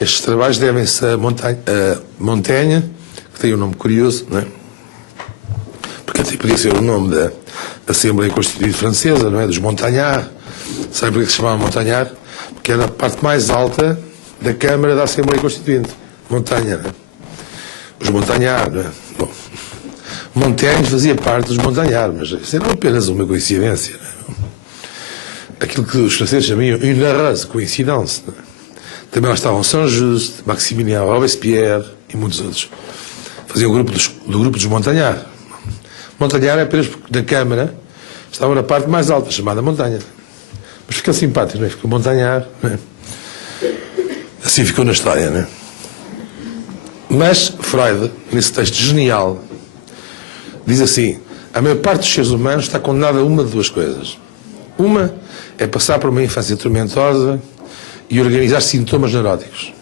Estes trabalhos devem-se a Montaigne, que tem um nome curioso, não é? Porque até podia ser o nome da Assembleia Constituinte Francesa, não é? Dos Montagnards. Sabe por que se chamava Montagnard? Porque era a parte mais alta da Câmara da Assembleia Constituinte. Montanha, não é? Os Montagnards, não é? Bom, Montaigne fazia parte dos Montagnards, mas isso era apenas uma coincidência, não é? Aquilo que os franceses chamam une heureuse coïncidence, não é? Também lá estavam Saint-Just, Maximilien Robespierre e muitos outros. Faziam o grupo do grupo dos Montagnards. Montagnard é apenas porque da Câmara estava na parte mais alta, chamada Montanha. Mas fica simpático, não é? Ficou Montagnard, não é? Assim ficou na história, não é? Mas Freud, nesse texto genial, diz assim: a maior parte dos seres humanos está condenada a uma de duas coisas. Uma é passar por uma infância tormentosa e organizar sintomas neuróticos.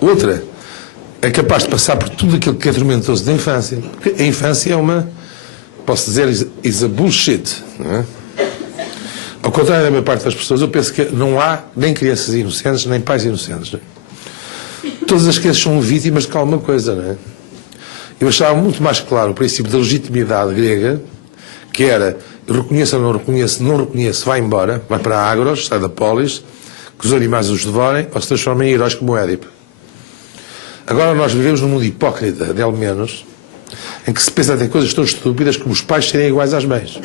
Outra é capaz de passar por tudo aquilo que é tormentoso da infância. Porque a infância é uma, posso dizer, is a bullshit, não é? Ao contrário da maior parte das pessoas, eu penso que não há nem crianças inocentes, nem pais inocentes, não é? Todas as crianças são vítimas de alguma coisa, não é? Eu achava muito mais claro o princípio da legitimidade grega, que era: eu reconheço ou não reconheço, não reconheço, vai embora, vai para a Agros, sai da polis, que os animais os devorem ou se transformem em heróis como o Édipo. Agora nós vivemos num mundo hipócrita, de ao menos, em que se pensa até coisas tão estúpidas como os pais serem iguais às mães.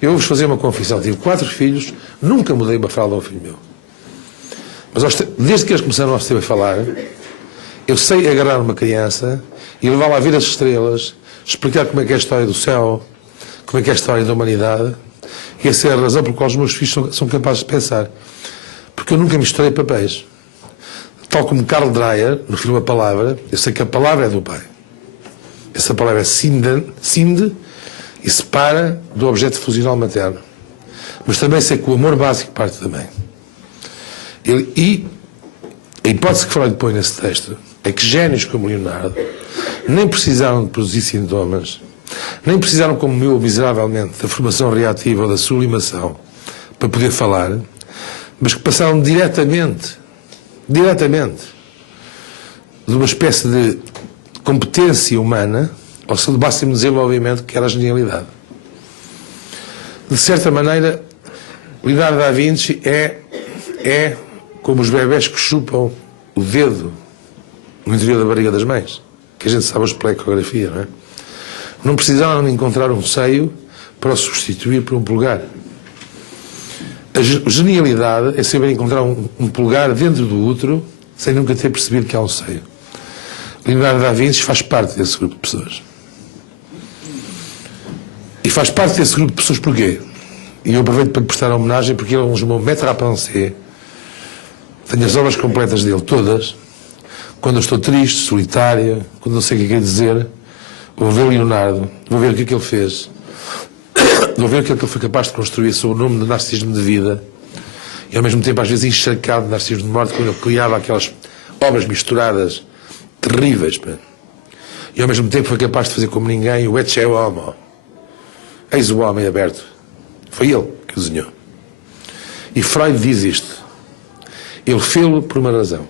Eu vou-vos fazer uma confissão: tive 4 filhos, nunca mudei uma fralda a um filho meu. Mas desde que eles começaram a ter a falar, eu sei agarrar uma criança e levá-la a ver as estrelas, explicar como é que é a história do céu, como é que é a história da humanidade, e essa é a razão por qual os meus filhos são capazes de pensar. Porque eu nunca misturei papéis. Tal como Karl Dreyer, no filme A Palavra, eu sei que a palavra é do pai. Essa palavra é sinde e separa do objeto fusional materno. Mas também sei que o amor básico parte da mãe. E a hipótese que Freud põe nesse texto é que génios como Leonardo nem precisaram de produzir sintomas, nem precisaram, como eu, miseravelmente, da formação reativa ou da sublimação para poder falar, mas que passaram diretamente de uma espécie de competência humana ao seu máximo desenvolvimento, que era a genialidade. De certa maneira, Leonardo da Vinci é como os bebés que chupam o dedo no interior da barriga das mães, que a gente sabe a espeleicografia, não é? Não precisaram de encontrar um seio para o substituir por um polegar. A genialidade é saber encontrar um polegar dentro do útero sem nunca ter percebido que há um seio. Leonardo da Vinci faz parte desse grupo de pessoas. E faz parte desse grupo de pessoas porquê? E eu aproveito para lhe prestar homenagem porque ele é um chamado maître à pensée. Tenho as obras completas dele, todas. Quando eu estou triste, solitário, quando não sei o que quer dizer, vou ver o Leonardo, vou ver o que é que ele fez, vou ver o que é que ele foi capaz de construir sob o nome de narcisismo de vida, e ao mesmo tempo às vezes encharcado de narcisismo de morte, quando ele criava aquelas obras misturadas terríveis, e ao mesmo tempo foi capaz de fazer como ninguém o Ecce Homo, eis o homem aberto. Foi ele que o desenhou. E Freud diz isto: ele fê-lo por uma razão,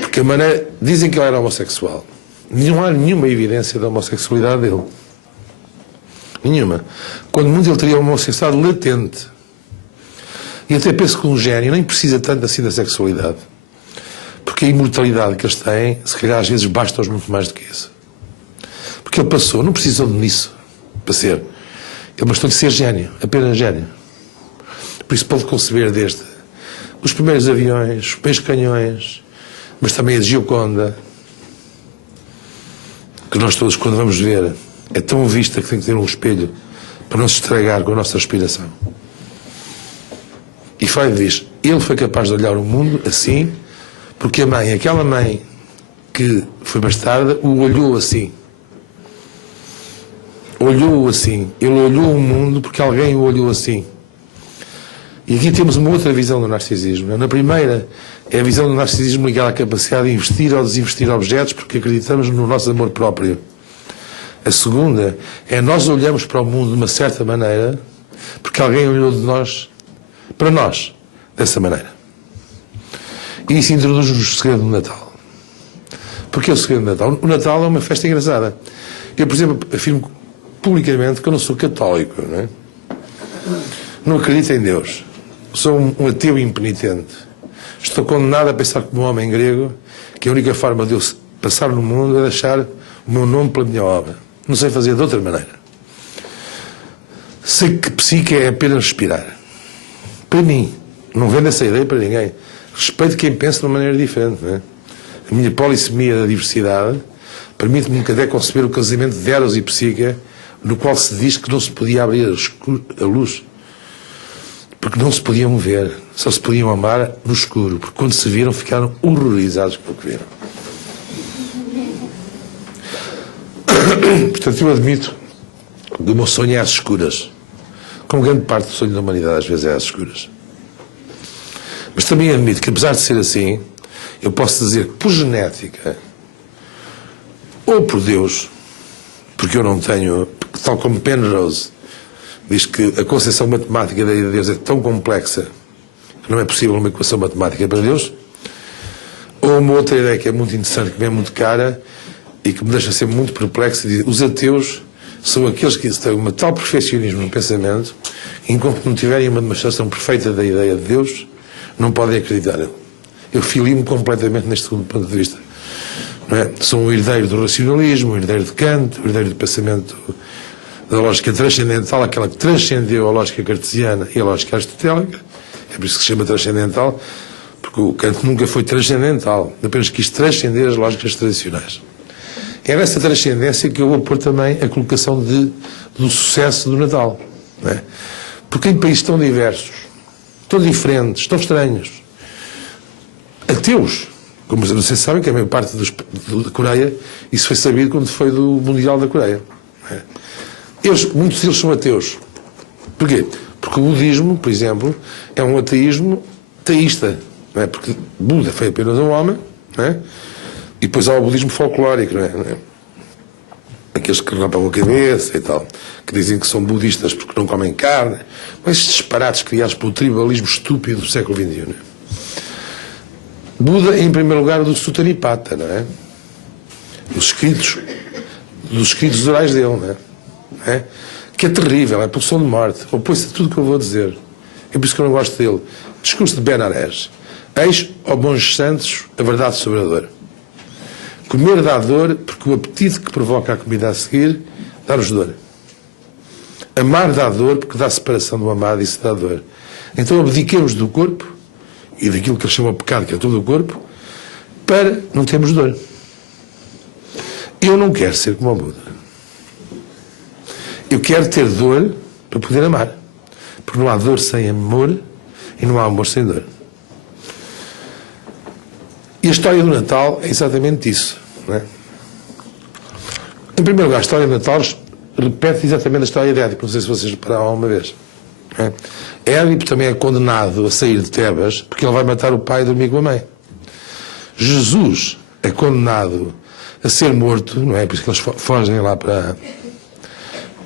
porque a maneira, dizem que ele era homossexual, não há nenhuma evidência da homossexualidade dele, nenhuma. Quando muito ele teria uma homossexualidade latente. E até penso que um gênio nem precisa tanto assim da sexualidade, porque a imortalidade que eles têm, se calhar às vezes basta-os muito mais do que isso. Porque ele passou, não precisou disso para ser, ele bastou de ser gênio, apenas gênio. Por isso pode conceber desde os primeiros aviões, os primeiros canhões, mas também a Gioconda, que nós todos, quando vamos ver, é tão vista que tem que ter um espelho para não se estragar com a nossa respiração. E Freud diz: ele foi capaz de olhar o mundo assim, porque a mãe, aquela mãe que foi bastarda, o olhou assim. Olhou-o assim. Ele olhou o mundo porque alguém o olhou assim. E aqui temos uma outra visão do narcisismo. Na primeira, é a visão do narcisismo ligada à capacidade de investir ou desinvestir objetos porque acreditamos no nosso amor próprio. A segunda é nós olhamos para o mundo de uma certa maneira porque alguém olhou de nós para nós dessa maneira. E isso introduz-nos o segredo do Natal. Porque é o segredo do Natal? O Natal é uma festa engraçada. Eu, por exemplo, afirmo publicamente que eu não sou católico, não é? Não acredito em Deus. Sou um ateu impenitente. Estou condenado a pensar como um homem grego que a única forma de eu passar no mundo é deixar o meu nome pela minha obra. Não sei fazer de outra maneira. Sei que psique é apenas respirar. Para mim. Não vendo essa ideia para ninguém. Respeito quem pensa de uma maneira diferente, não é? A minha polissemia da diversidade permite-me nunca conceber o casamento de Eros e Psique, no qual se diz que não se podia abrir a luz, porque não se podiam ver, só se podiam amar no escuro, porque quando se viram ficaram horrorizados com o que viram. Portanto, eu admito que o meu sonho é às escuras, como grande parte do sonho da humanidade às vezes é às escuras. Mas também admito que, apesar de ser assim, eu posso dizer que por genética ou por Deus, porque eu não tenho, tal como Penrose diz que a concepção matemática da ideia de Deus é tão complexa que não é possível uma equação matemática para Deus, ou uma outra ideia que é muito interessante, que me é muito cara e que me deixa sempre muito perplexo, diz, os ateus são aqueles que têm um tal perfeccionismo no pensamento, enquanto não tiverem uma demonstração perfeita da ideia de Deus, não podem acreditar. Eu filio-me completamente neste segundo ponto de vista. Não é? Sou um herdeiro do racionalismo, um herdeiro de Kant, um herdeiro do pensamento da lógica transcendental, aquela que transcendeu a lógica cartesiana e a lógica aristotélica. É por isso que se chama transcendental, porque o Kant nunca foi transcendental, apenas quis transcender as lógicas tradicionais. É nessa transcendência que eu vou pôr também a colocação do sucesso do Natal. Não é? Porque em países tão diversos, tão diferentes, tão estranhos, ateus, como vocês sabem que a maior parte da Coreia, isso foi sabido quando foi do Mundial da Coreia. Não é? Muitos deles são ateus. Porquê? Porque o budismo, por exemplo, é um ateísmo teísta. Não é? Porque Buda foi apenas um homem, não é? E depois há o budismo folclórico, não é? Aqueles que rapam a cabeça e tal, que dizem que são budistas porque não comem carne. Mas estes disparates criados pelo tribalismo estúpido do século XXI. Não é? Buda, em primeiro lugar, do Suttanipata, não é? Dos escritos orais dele, não é? Que é terrível, é pulsão de morte, opõe-se a tudo que eu vou dizer. É por isso que eu não gosto dele. Discurso de Benares. Eis, ó bons santos, a verdade sobre a dor. Comer dá dor, porque o apetite que provoca a comida a seguir dá-nos dor. Amar dá dor, porque dá separação do amado e isso dá dor. Então abdiquemos do corpo e daquilo que eles chamam de pecado, que é todo o corpo, para não termos dor. Eu não quero ser como o Buda. Eu quero ter dor para poder amar. Porque não há dor sem amor e não há amor sem dor. E a história do Natal é exatamente isso. Não é? Em primeiro lugar, a história do Natal repete exatamente a história de Édipo. Não sei se vocês repararam uma vez. Não é? Édipo também é condenado a sair de Tebas porque ele vai matar o pai e dormir com a mãe. Jesus é condenado a ser morto, não é? Por isso que eles fogem lá para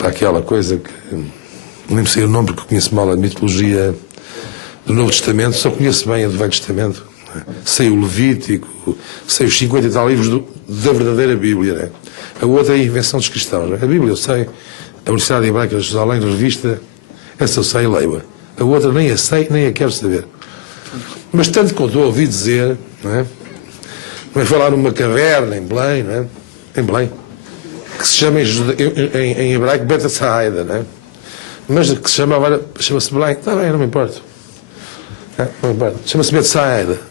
aquela coisa que não lembro sei o nome porque conheço mal a mitologia do Novo Testamento, só conheço bem a do Velho Testamento. Sei o Levítico, sei os 50 e tal livros da verdadeira Bíblia. Né? A outra é a invenção dos cristãos. Né? A Bíblia eu sei, a Universidade Hebraica de Jerusalém, da revista, essa eu sei e leio-a. A outra nem a sei, nem a quero saber. Mas tanto quanto eu ouvi dizer, não é? Vai falar numa caverna em Belém, não é? Em Belém, que se chama em hebraico Bethsaida, não é? Mas que se chama agora, chama-se Belém, está bem, não me importa. Não me importa. Chama-se Bethsaida.